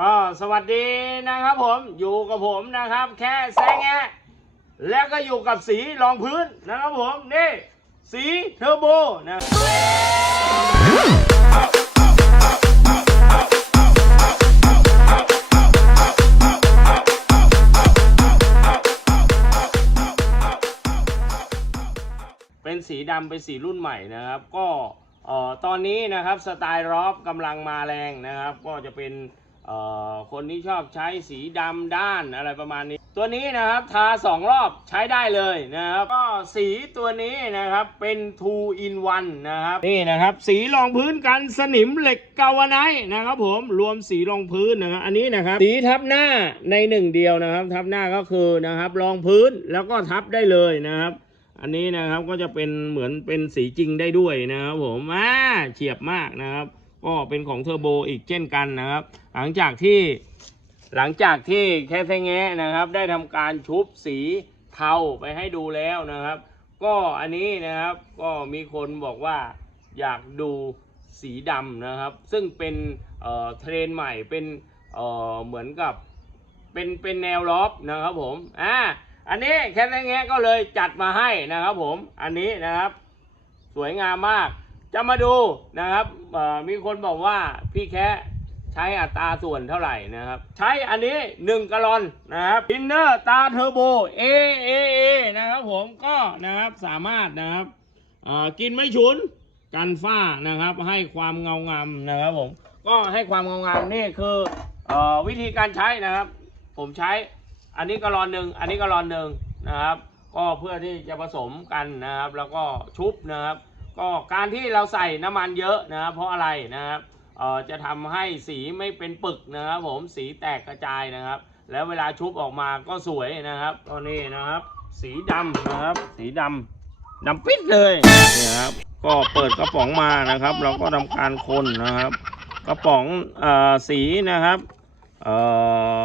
ก็สวัสดีนะครับผมอยู่กับผมนะครับ แค่แซงแงแล้วก็อยู่กับสีรองพื้นนะครับผมนี่สีเทอร์โบนะเป็นสีดำเป็นสีรุ่นใหม่นะครับ ก็ออตอนนี้นะครับสไตล์รอฟกำลังมาแรงนะครับ ก็จะเป็น คนที่ชอบใช้สีดำด้านอะไรประมาณนี้ ตัวนี้นะครับทาสองรอบใช้ได้เลยนะครับ ก็สีตัวนี้นะครับเป็น 2 in 1 นะครับ นี่นะครับ สีรองพื้นกันสนิมเหล็กกาวไนนะครับผมรวมสีรองพื้นนะครับอันนี้นะครับ สีทับหน้าในหนึ่งเดียวนะครับ ทับหน้าก็คือนะครับรองพื้นแล้วก็ทับได้เลยนะครับ อันนี้นะครับก็จะเป็นเหมือนเป็นสีจริงได้ด้วยนะครับผมอ่าเฉียบมากนะครับ ก็เป็นของเทอร์โบอีกเช่นกันนะครับ หลังจากที่หลังจากที่แคสแงะนะครับ ได้ทำการชุบสีเทาไปให้ดูแล้วนะครับ ก็อันนี้นะครับก็มีคนบอกว่าอยากดูสีดำนะครับ ซึ่งเป็นเอ่อเทรนใหม่เป็นเอ่อเหมือนกับเป็นเป็นแนวล็อบนะครับผมอ่าอันนี้แคทแงะก็เลยจัดมาให้นะครับผมอันนี้นะครับ สวยงามมาก จะมาดูนะครับมีคนบอกว่าพี่แคะใช้อัตราส่วนเท่าไหร่นะครับ ใช้อันนี้ 1กะลอนนะครับอินเนอร์ตาเทอร์โบ A A A นะครับผมก็นะครับสามารถนะครับกินไม่ฉุนกันฝ้านะครับ ให้ความเงางามนะครับผมก็ให้ความเงางามนี่คืออวิธีการใช้นะครับ ผมใช้อันนี้กะลอนหนึ่งอันนี้กะลอนหนึ่งนะครับ ก็เพื่อที่จะผสมกันนะครับ แล้วก็ชุบนะครับ ก็การที่เราใส่น้ำมันเยอะนะครับเพราะอะไรนะครับเอ่อจะทำให้สีไม่เป็นปึกนะครับผมสีแตกกระจายนะครับ แล้วเวลาชุบออกมาก็สวยนะครับก็นี่นะครับ สีดำนะครับ สีดำดำปิดเลยนี่ครับก็เปิดกระป๋องมานะครับ เราก็ทำการคนนะครับ กระป๋องเออสีนะครับเอ่อ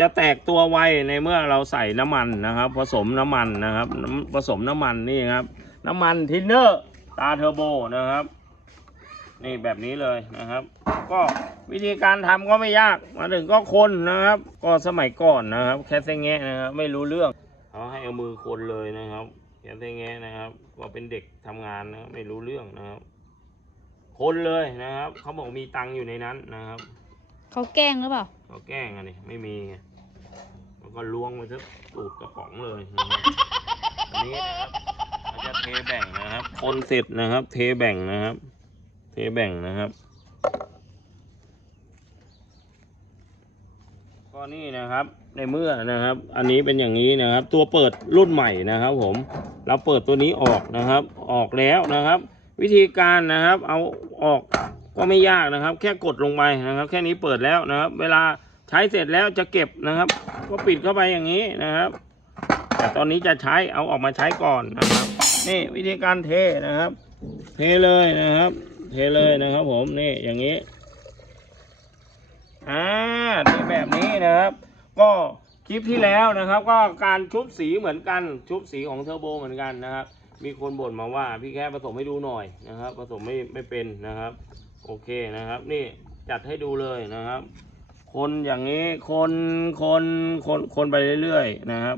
จะแตกตัวไวในเมื่อเราใส่น้ำมันนะครับ ผสมน้ำมันนะครับผสมน้ำมันนี่ครับน้ำมันทินเนอร์ ตาเทอร์โบนะครับ นี่แบบนี้เลยนะครับ ก็วิธีการทำก็ไม่ยากมาถึงก็คนนะครับ ก็สมัยก่อนนะครับ แค่เซงแงะนะครับ ไม่รู้เรื่องเขาให้เอามือคนเลยนะครับแค่เซงแงะนะครับ ก็เป็นเด็กทำงานนะครับไม่รู้เรื่องนะครับ คนเลยนะครับเขาบอกมีตังค์อยู่ในนั้นนะครับเขาแกล้งหรือเปล่าเขาแกล้งอะนี่ไม่มีไงแล้วก็ล้วงไปทึตูดกระป๋องเลยนะครับอันนี้นะครับเราจะเท แบ่งนะครับ คนเสร็จนะครับ เทแบ่งนะครับ เทแบ่งนะครับ ก็นี่นะครับ ในเมื่อนะครับ อันนี้เป็นอย่างนี้นะครับ ตัวเปิดรุ่นใหม่นะครับ ผม เราเปิดตัวนี้ออกนะครับ ออกแล้วนะครับ วิธีการนะครับ เอาออกก็ไม่ยากนะครับ แค่กดลงไปนะครับ แค่นี้เปิดแล้วนะครับ เวลาใช้เสร็จแล้วจะเก็บนะครับ ก็ปิดเข้าไปอย่างนี้นะครับ แต่ตอนนี้จะใช้เอาออกมาใช้ก่อนนะครับ นี่วิธีการเทนะครับ เทเลยนะครับ เทเลยนะครับ ผมนี่อย่างนี้อ่าเทแบบนี้นะครับ ก็คลิปที่แล้วนะครับ ก็การชุบสีเหมือนกันชุบสีของเทอร์โบเหมือนกันนะครับ มีคนบ่นมาว่าพี่แค่ผสมให้ดูหน่อยนะครับ ผสมไม่ไม่เป็นนะครับ โอเคนะครับ นี่จัดให้ดูเลยนะครับ คนอย่างนี้คนคนคนคนไปเรื่อยๆนะครับ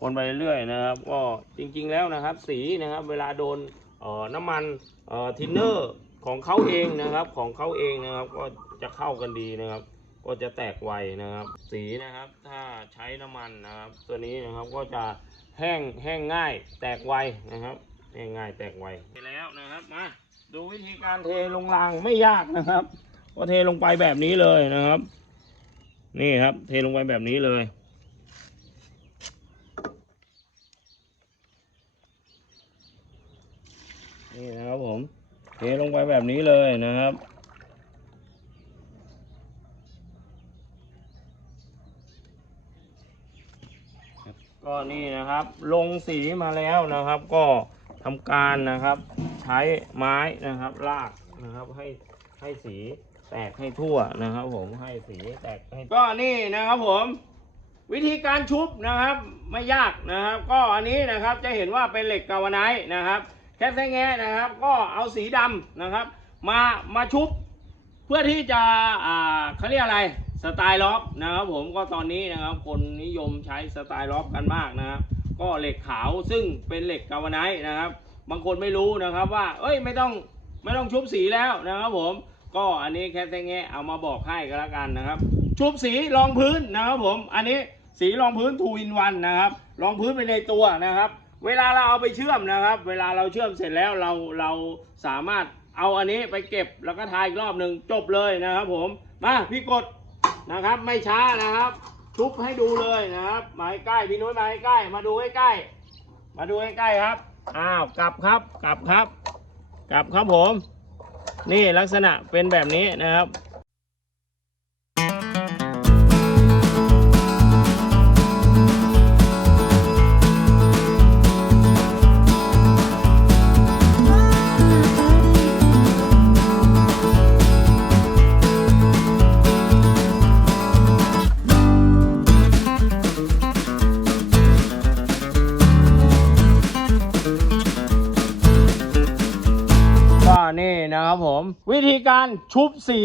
คนไปเรื่อยนะครับ ก็จริงๆแล้วนะครับ สีนะครับ เวลาโดนเอ่อน้ำมันเอ่อทินเนอร์ของเขาเองนะครับ ของเขาเองนะครับ ก็จะเข้ากันดีนะครับ ก็จะแตกไวนะครับ สีนะครับ ถ้าใช้น้ำมันนะครับ ตัวนี้นะครับก็จะแห้งแห้งง่ายแตกไวนะครับแห้งง่ายแตกไวไปแล้วนะครับมาดูวิธีการเทลงรางไม่ยากนะครับ ก็เทลงไปแบบนี้เลยนะครับ นี่ครับ เทลงไปแบบนี้เลย นี่นะครับผมเทลงไปแบบนี้เลยนะครับก็นี่นะครับลงสีมาแล้วนะครับ ก็ทำการนะครับ ใช้ไม้นะครับลากนะครับให้ให้สีแตกให้ทั่วนะครับ ผมให้สีแตกให้ก็นี่นะครับผม วิธีการชุบนะครับไม่ยากนะครับ ก็อันนี้นะครับจะเห็นว่าเป็นเหล็กกาวไนท์นะครับ แค่แงะนะครับ ก็เอาสีดำนะครับ มามาชุบ เพื่อที่จะอ่าเขาเรียกอะไรสไตล์ล็อบนะครับ ผมก็ตอนนี้นะครับ คนนิยมใช้สไตล์ล็อบกันมากนะครับ ก็เหล็กขาวซึ่งเป็นเหล็กกาวไนท์นะครับ บางคนไม่รู้นะครับว่า เอ้ยไม่ต้องไม่ต้องชุบสีแล้วนะครับผมก็อันนี้แค่แต่แงะเอามาบอกให้ก็แล้วกันนะครับ ชุบสีรองพื้นนะครับผม อันนี้สีรองพื้นทูอินวันนะครับ รองพื้นไปในตัวนะครับ เวลาเราเอาไปเชื่อมนะครับ เวลาเราเชื่อมเสร็จแล้วเราเราสามารถเอาอันนี้ไปเก็บแล้วก็ทายอีกรอบหนึ่งจบเลยนะครับ ผมมาพี่กดนะครับ ไม่ช้านะครับ ชุบให้ดูเลยนะครับมาใกล้พี่นุ้ยมาใกล้มาดูใกล้มาดูใกล้ครับอ้าวกลับครับกลับครับ กลับครับผม นี่ลักษณะเป็นแบบนี้นะครับ นะครับผมวิธีการชุบสี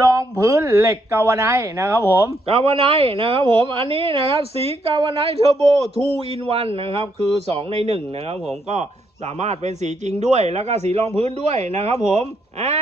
รองพื้นเหล็กกาวไนนะครับผมกาวไนนะครับผมอันนี้นะครับสีกาวไนเทอร์โบ2 in 1นะครับคือ 2 ใน 1 นะครับผมก็สามารถเป็นสีจริงด้วย แล้วก็สีรองพื้นด้วยนะครับผมอ่า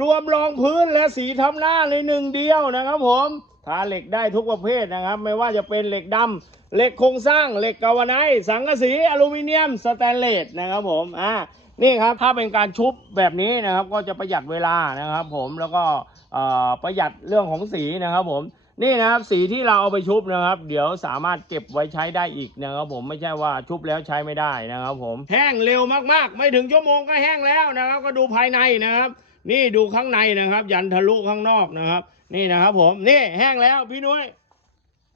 รวมรองพื้นและสีทำหน้าในหนึ่งเดียวนะครับผมทาเหล็กได้ทุกประเภทนะครับ ไม่ว่าจะเป็นเหล็กดำเหล็กโครงสร้างเหล็กกาวไนสังกะสีอลูมิเนียมสแตนเลสนะครับผมอ่า นี่ครับถ้าเป็นการชุบแบบนี้นะครับ ก็จะประหยัดเวลานะครับ ผมแล้วก็เอ่อประหยัดเรื่องของสีนะครับ ผมนี่นะครับสีที่เราเอาไปชุบนะครับ เดี๋ยวสามารถเก็บไว้ใช้ได้อีกนะครับ ผมไม่ใช่ว่าชุบแล้วใช้ไม่ได้นะครับ ผมแห้งเร็วมากๆ ไม่ถึงชั่วโมงก็แห้งแล้วนะครับ ก็ดูภายในนะครับ นี่ดูข้างในนะครับ ยันทะลุข้างนอกนะครับ นี่นะครับ ผมนี่แห้งแล้วพี่นุ้ย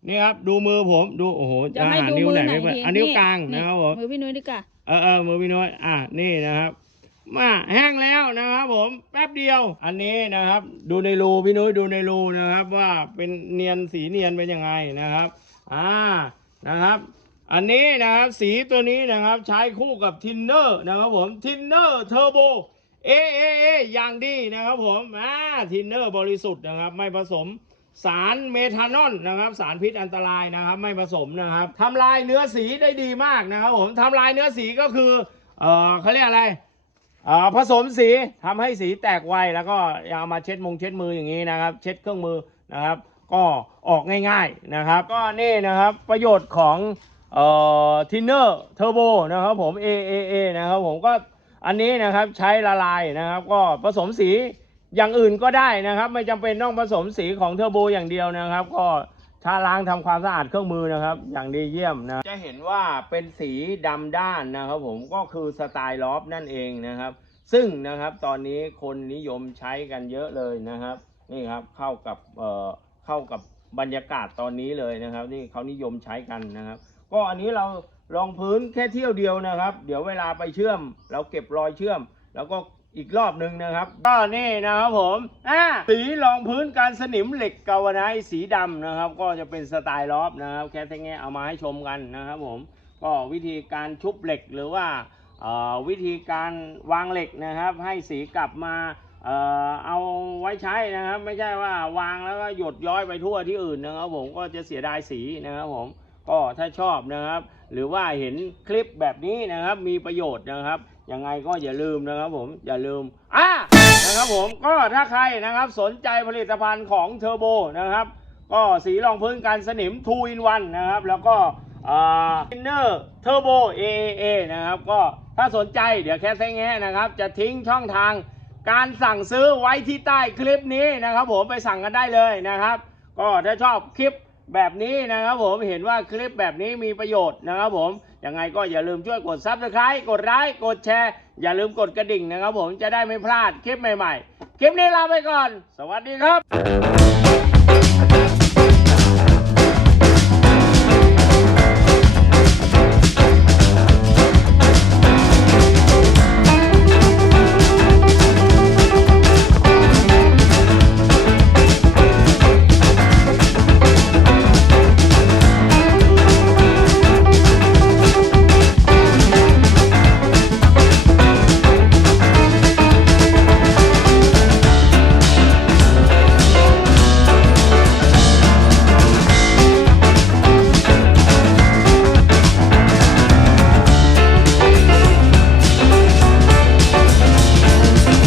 นี่ครับดูมือผมดูโอ้โหจะให้ดูนิ้วมือไหนไหนไม่เปิดดีอันนิ้วกลางนะครับผมมือพี่นุ้ยดีกว่า เออเออมือพี่น้อยอะนี่นะครับมาแห้งแล้วนะครับผมแป๊บเดียว อันนี้นะครับ ดูในรูพี่นุ้ยดูในรูนะครับ ว่าเป็นเนียนสีเนียนเป็นยังไงนะครับอ่านะครับ อันนี้นะครับสีตัวนี้นะครับใช้คู่กับทินเนอร์นะครับผมทินเนอร์เทอร์โบเอเอเออย่างดีนะครับผมอ่าทินเนอร์บริสุทธิ์นะครับ ไม่ผสม สารเมทานอลนะครับ สารพิษอันตรายนะครับ ไม่ผสมนะครับทำลายเนื้อสีได้ดีมากนะครับผมทำลายเนื้อสีก็คือเออเขาเรียกอะไรเอ่อผสมสีทำให้สีแตกไวแล้วก็เอามาเช็ดมงเช็ดมืออย่างนี้นะครับ เช็ดเครื่องมือนะครับ ก็ออกง่ายๆนะครับ ก็นี่นะครับประโยชน์ของเอ่อทินเนอร์เทอร์โบนะครับผม AAA นะครับผมก็อันนี้นะครับใช้ละลายนะครับ ก็ผสมสี อย่างอื่นก็ได้นะครับ ไม่จำเป็นต้องผสมสีของเทอร์โบอย่างเดียวนะครับ ก็ถ้าล้างทำความสะอาดเครื่องมือนะครับ อย่างดีเยี่ยมนะจะเห็นว่าเป็นสีดำด้านนะครับ ผมก็คือสไตล์ลอฟนั่นเองนะครับ ซึ่งนะครับตอนนี้คนนิยมใช้กันเยอะเลยนะครับ นี่ครับเข้ากับเอ่อเข้ากับบรรยากาศตอนนี้เลยนะครับที่เขานิยมใช้กันนะครับ ก็อันนี้เราลองพื้นแค่เที่ยวเดียวนะครับ เดี๋ยวเวลาไปเชื่อม เราเก็บรอยเชื่อม แล้วก็ อีกรอบหนึ่งนะครับก็นี่นะครับผมอ่าสีรองพื้นการสนิมเหล็กกาวไนท์สีดำนะครับ ก็จะเป็นสไตล์ลอฟนะครับ แค่ทั้ง่เอามาให้ชมกันนะครับผมก็วิธีการชุบเหล็กหรือว่าวิธีการวางเหล็กนะครับ ให้สีกลับมาเอาไว้ใช้นะครับ ไม่ใช่ว่าวางแล้วก็หยดย้อยไปทั่วที่อื่นนะครับ ผมก็จะเสียดายสีนะครับผมก็ถ้าชอบนะครับ หรือว่าเห็นคลิปแบบนี้นะครับมีประโยชน์นะครับ ยังไงก็อย่าลืมนะครับผมอย่าลืมอะนะครับผมก็ถ้าใครนะครับสนใจผลิตภัณฑ์ของเทอร์โบนะครับ ก็สีรองพื้นกันสนิม2 in 1นะครับ แล้วก็อินเนอร์เทอร์โบ AAA นะครับก็ถ้าสนใจเดี๋ยวแค่แซงแง่นะครับ จะทิ้งช่องทางการสั่งซื้อไว้ที่ใต้คลิปนี้นะครับผมไปสั่งกันได้เลยนะครับ ก็ถ้าชอบคลิปแบบนี้นะครับผมเห็นว่าคลิปแบบนี้มีประโยชน์นะครับผม ยังไงก็อย่าลืมช่วยกด Subscribe กดไลค์กดแชร์ อย่าลืมกดกระดิ่งนะครับผมจะได้ไม่พลาดคลิปใหม่ๆ คลิปนี้ลาไปก่อน สวัสดีครับ